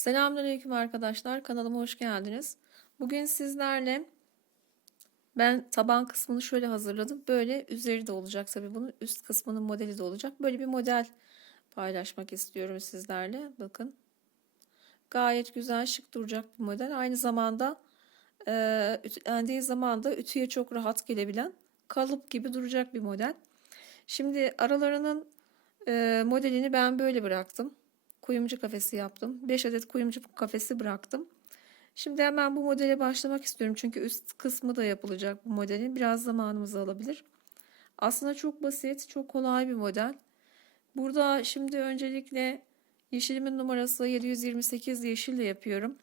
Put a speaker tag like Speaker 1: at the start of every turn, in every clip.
Speaker 1: Selamünaleyküm arkadaşlar. Kanalıma hoş geldiniz. Bugün sizlerle ben taban kısmını şöyle hazırladım. Böyle üzeri de olacak tabii bunun üst kısmının modeli de olacak. Böyle bir model paylaşmak istiyorum sizlerle. Bakın. Gayet güzel şık duracak bir model. Aynı zamanda e, ütülendiği zaman da ütüye çok rahat gelebilen kalıp gibi duracak bir model. Şimdi aralarının e, modelini ben böyle bıraktım kuyumcu kafesi yaptım. 5 adet kuyumcu kafesi bıraktım. Şimdi hemen bu modele başlamak istiyorum. Çünkü üst kısmı da yapılacak bu modelin. Biraz zamanımızı alabilir. Aslında çok basit, çok kolay bir model. Burada şimdi öncelikle yeşilimin numarası 728 yeşille yapıyorum.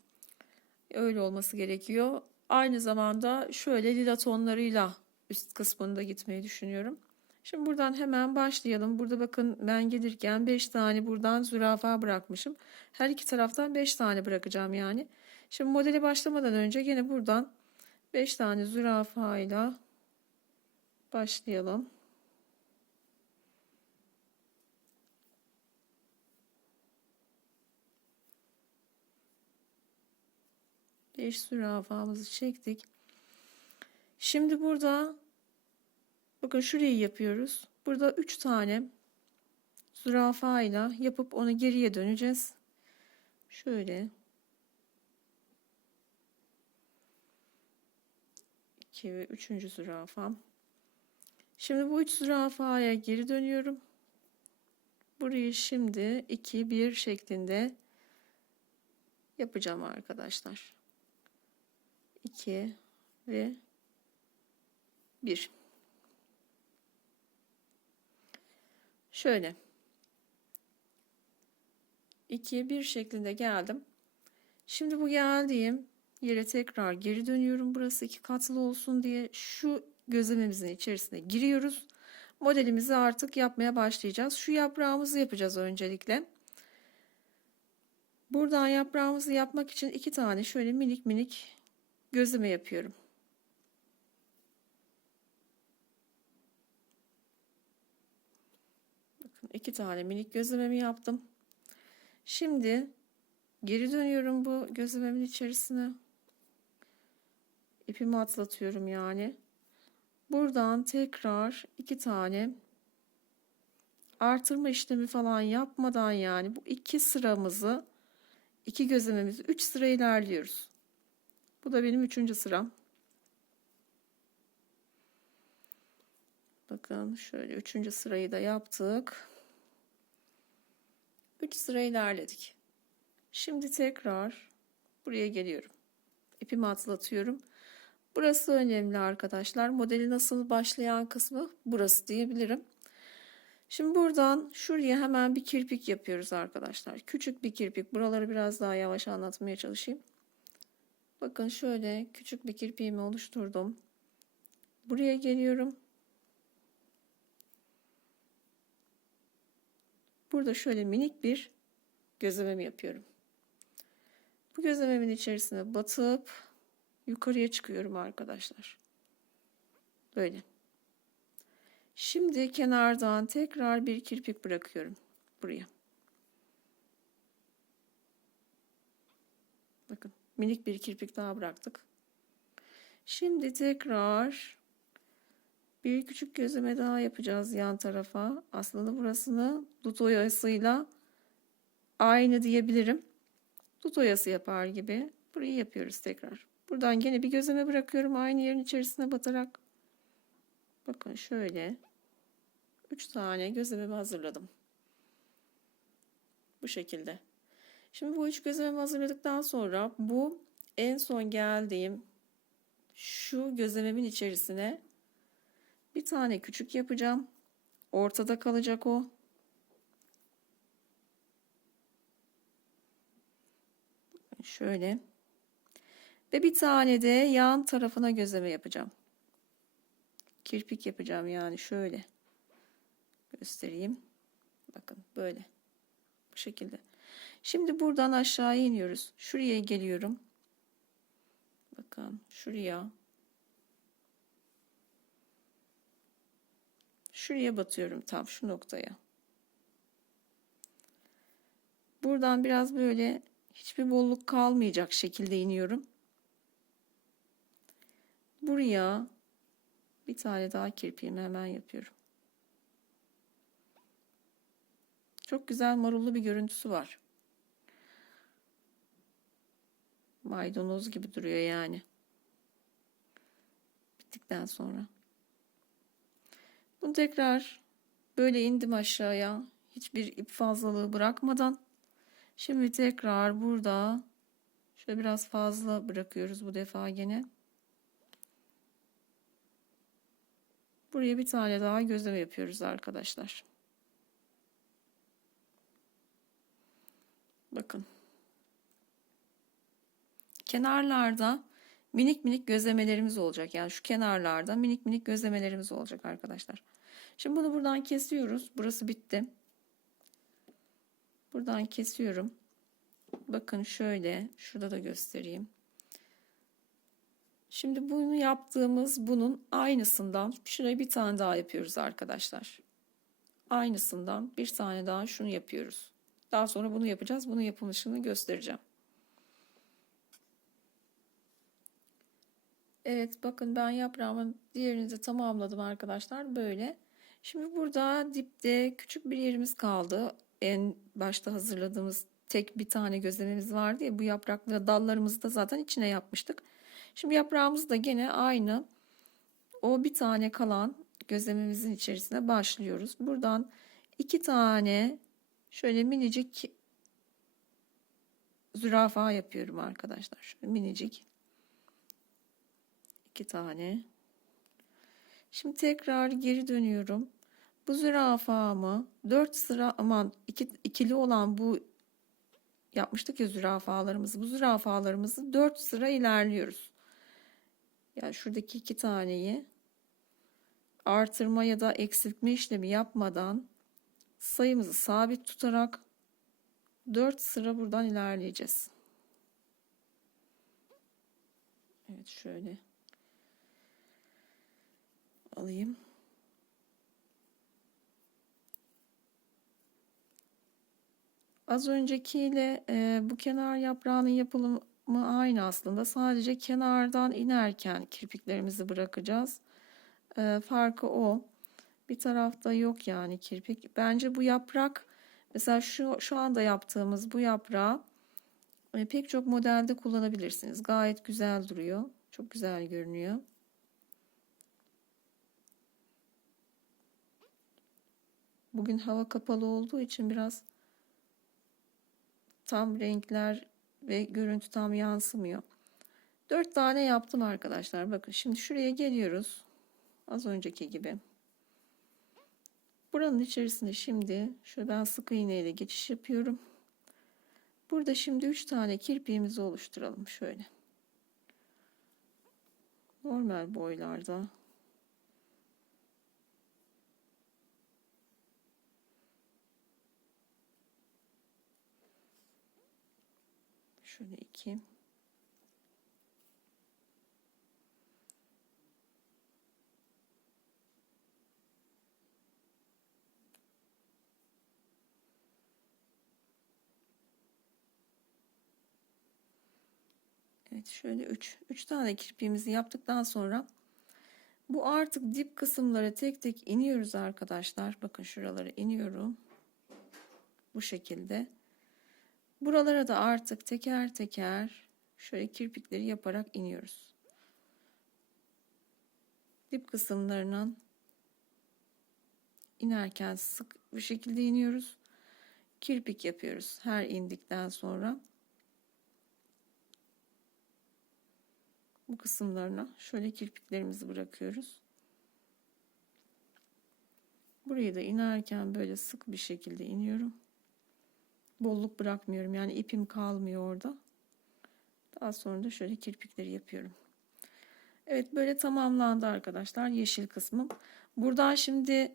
Speaker 1: Öyle olması gerekiyor. Aynı zamanda şöyle lila tonlarıyla üst kısmında gitmeyi düşünüyorum. Şimdi buradan hemen başlayalım. Burada bakın ben gelirken 5 tane buradan zürafa bırakmışım. Her iki taraftan 5 tane bırakacağım yani. Şimdi modeli başlamadan önce yine buradan 5 tane zürafa ile başlayalım. Beş zürafamızı çektik. Şimdi burada Bakın şurayı yapıyoruz. Burada 3 tane zürafa ile yapıp onu geriye döneceğiz. Şöyle 2 ve 3. zürafam. Şimdi bu 3 zürafaya geri dönüyorum. Burayı şimdi 2 1 şeklinde yapacağım arkadaşlar. 2 ve 1. Şöyle. 2 1 şeklinde geldim. Şimdi bu geldiğim yere tekrar geri dönüyorum. Burası iki katlı olsun diye şu gözlememizin içerisine giriyoruz. Modelimizi artık yapmaya başlayacağız. Şu yaprağımızı yapacağız öncelikle. Buradan yaprağımızı yapmak için iki tane şöyle minik minik gözleme yapıyorum. İki tane minik gözlememi yaptım. Şimdi geri dönüyorum bu gözlememin içerisine. İpimi atlatıyorum yani. Buradan tekrar iki tane artırma işlemi falan yapmadan yani bu iki sıramızı iki gözlememizi üç sıra ilerliyoruz. Bu da benim üçüncü sıram. Bakın şöyle üçüncü sırayı da yaptık. 3 sıra ilerledik. Şimdi tekrar buraya geliyorum. İpimi atlatıyorum. Burası önemli arkadaşlar. Modeli nasıl başlayan kısmı burası diyebilirim. Şimdi buradan şuraya hemen bir kirpik yapıyoruz arkadaşlar. Küçük bir kirpik. Buraları biraz daha yavaş anlatmaya çalışayım. Bakın şöyle küçük bir kirpiğimi oluşturdum. Buraya geliyorum. Burada şöyle minik bir gözlememi yapıyorum. Bu gözlememin içerisine batıp yukarıya çıkıyorum arkadaşlar. Böyle. Şimdi kenardan tekrar bir kirpik bırakıyorum buraya. Bakın minik bir kirpik daha bıraktık. Şimdi tekrar bir küçük gözleme daha yapacağız yan tarafa. Aslında burasını dut oyasıyla aynı diyebilirim. Dut oyası yapar gibi. Burayı yapıyoruz tekrar. Buradan gene bir gözleme bırakıyorum aynı yerin içerisine batarak. Bakın şöyle. 3 tane gözlememi hazırladım. Bu şekilde. Şimdi bu üç gözlememi hazırladıktan sonra bu en son geldiğim şu gözlememin içerisine bir tane küçük yapacağım. Ortada kalacak o. Şöyle. Ve bir tane de yan tarafına gözleme yapacağım. Kirpik yapacağım yani şöyle. Göstereyim. Bakın böyle. Bu şekilde. Şimdi buradan aşağı iniyoruz. Şuraya geliyorum. Bakın şuraya Şuraya batıyorum tam şu noktaya. Buradan biraz böyle hiçbir bolluk kalmayacak şekilde iniyorum. Buraya bir tane daha kirpiğimi hemen yapıyorum. Çok güzel marullu bir görüntüsü var. Maydanoz gibi duruyor yani. Bittikten sonra. Bunu tekrar böyle indim aşağıya. Hiçbir ip fazlalığı bırakmadan. Şimdi tekrar burada şöyle biraz fazla bırakıyoruz bu defa gene. Buraya bir tane daha gözleme yapıyoruz arkadaşlar. Bakın. Kenarlarda minik minik gözlemelerimiz olacak. Yani şu kenarlarda minik minik gözlemelerimiz olacak arkadaşlar. Şimdi bunu buradan kesiyoruz. Burası bitti. Buradan kesiyorum. Bakın şöyle. Şurada da göstereyim. Şimdi bunu yaptığımız bunun aynısından şuraya bir tane daha yapıyoruz arkadaşlar. Aynısından bir tane daha şunu yapıyoruz. Daha sonra bunu yapacağız. Bunun yapılışını göstereceğim. Evet bakın ben yaprağımın diğerini de tamamladım arkadaşlar. Böyle. Şimdi burada dipte küçük bir yerimiz kaldı. En başta hazırladığımız tek bir tane gözlememiz vardı ya. Bu yaprakları dallarımızı da zaten içine yapmıştık. Şimdi yaprağımız da gene aynı. O bir tane kalan gözlememizin içerisine başlıyoruz. Buradan iki tane şöyle minicik zürafa yapıyorum arkadaşlar. Şöyle minicik iki tane. Şimdi tekrar geri dönüyorum. Bu zürafamı 4 sıra aman iki, ikili olan bu yapmıştık ya zürafalarımızı. Bu zürafalarımızı 4 sıra ilerliyoruz. Yani şuradaki iki taneyi artırma ya da eksiltme işlemi yapmadan sayımızı sabit tutarak 4 sıra buradan ilerleyeceğiz. Evet şöyle alayım. Az öncekiyle e, bu kenar yaprağının yapılımı aynı aslında. Sadece kenardan inerken kirpiklerimizi bırakacağız. E, farkı o. Bir tarafta yok yani kirpik. Bence bu yaprak mesela şu şu anda yaptığımız bu yaprağı e, pek çok modelde kullanabilirsiniz. Gayet güzel duruyor. Çok güzel görünüyor. Bugün hava kapalı olduğu için biraz tam renkler ve görüntü tam yansımıyor. 4 tane yaptım arkadaşlar. Bakın şimdi şuraya geliyoruz. Az önceki gibi. Buranın içerisinde şimdi şöyle ben sık iğne ile geçiş yapıyorum. Burada şimdi 3 tane kirpiğimizi oluşturalım şöyle. Normal boylarda. Şöyle iki. Evet şöyle 3 3 tane kirpiğimizi yaptıktan sonra bu artık dip kısımlara tek tek iniyoruz arkadaşlar. Bakın şuralara iniyorum. Bu şekilde. Buralara da artık teker teker şöyle kirpikleri yaparak iniyoruz. Dip kısımlarından inerken sık bir şekilde iniyoruz. Kirpik yapıyoruz her indikten sonra. Bu kısımlarına şöyle kirpiklerimizi bırakıyoruz. Burayı da inerken böyle sık bir şekilde iniyorum bolluk bırakmıyorum. Yani ipim kalmıyor orada. Daha sonra da şöyle kirpikleri yapıyorum. Evet böyle tamamlandı arkadaşlar yeşil kısmım. Buradan şimdi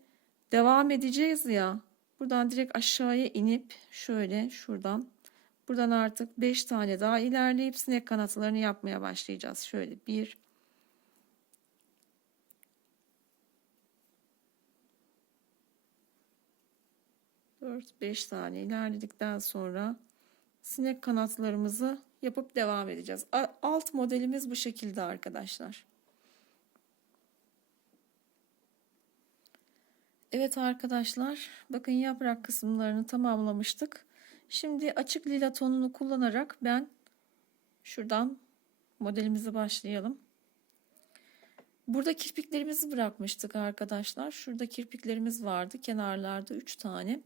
Speaker 1: devam edeceğiz ya. Buradan direkt aşağıya inip şöyle şuradan buradan artık 5 tane daha ilerleyip sinek kanatlarını yapmaya başlayacağız. Şöyle 1 4 5 tane ilerledikten sonra sinek kanatlarımızı yapıp devam edeceğiz. Alt modelimiz bu şekilde arkadaşlar. Evet arkadaşlar, bakın yaprak kısımlarını tamamlamıştık. Şimdi açık lila tonunu kullanarak ben şuradan modelimize başlayalım. Burada kirpiklerimizi bırakmıştık arkadaşlar. Şurada kirpiklerimiz vardı. Kenarlarda 3 tane.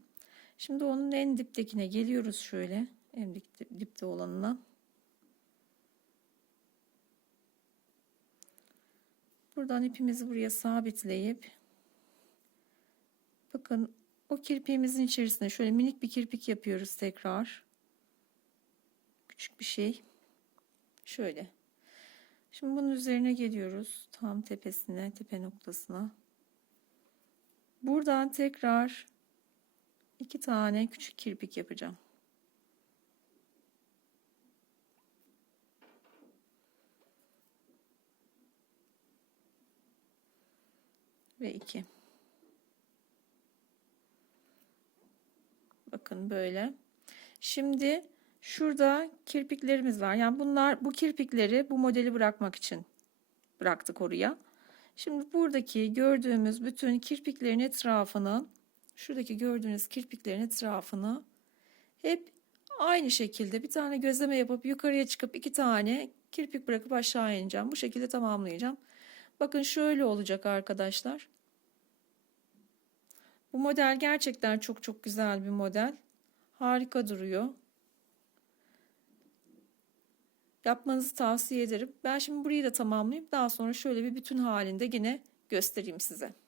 Speaker 1: Şimdi onun en diptekine geliyoruz şöyle. En dipte, dipte olanına. Buradan ipimizi buraya sabitleyip bakın o kirpiğimizin içerisine şöyle minik bir kirpik yapıyoruz tekrar. Küçük bir şey. Şöyle. Şimdi bunun üzerine geliyoruz. Tam tepesine, tepe noktasına. Buradan tekrar iki tane küçük kirpik yapacağım. Ve iki. Bakın böyle. Şimdi şurada kirpiklerimiz var. Yani bunlar bu kirpikleri bu modeli bırakmak için bıraktık oraya. Şimdi buradaki gördüğümüz bütün kirpiklerin etrafını şuradaki gördüğünüz kirpiklerin etrafını hep aynı şekilde bir tane gözleme yapıp yukarıya çıkıp iki tane kirpik bırakıp aşağı ineceğim. Bu şekilde tamamlayacağım. Bakın şöyle olacak arkadaşlar. Bu model gerçekten çok çok güzel bir model. Harika duruyor. Yapmanızı tavsiye ederim. Ben şimdi burayı da tamamlayıp daha sonra şöyle bir bütün halinde yine göstereyim size.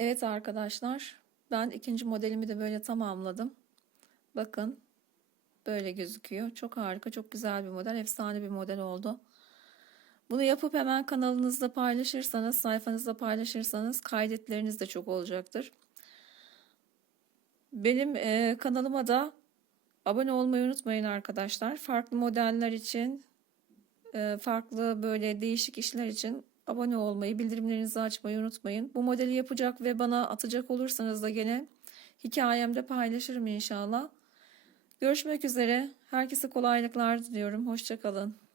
Speaker 1: Evet arkadaşlar ben ikinci modelimi de böyle tamamladım. Bakın böyle gözüküyor. Çok harika çok güzel bir model. Efsane bir model oldu. Bunu yapıp hemen kanalınızda paylaşırsanız, sayfanızda paylaşırsanız kaydetleriniz de çok olacaktır. Benim e, kanalıma da abone olmayı unutmayın arkadaşlar. Farklı modeller için, e, farklı böyle değişik işler için abone olmayı, bildirimlerinizi açmayı unutmayın. Bu modeli yapacak ve bana atacak olursanız da gene hikayemde paylaşırım inşallah. Görüşmek üzere. Herkese kolaylıklar diliyorum. Hoşçakalın.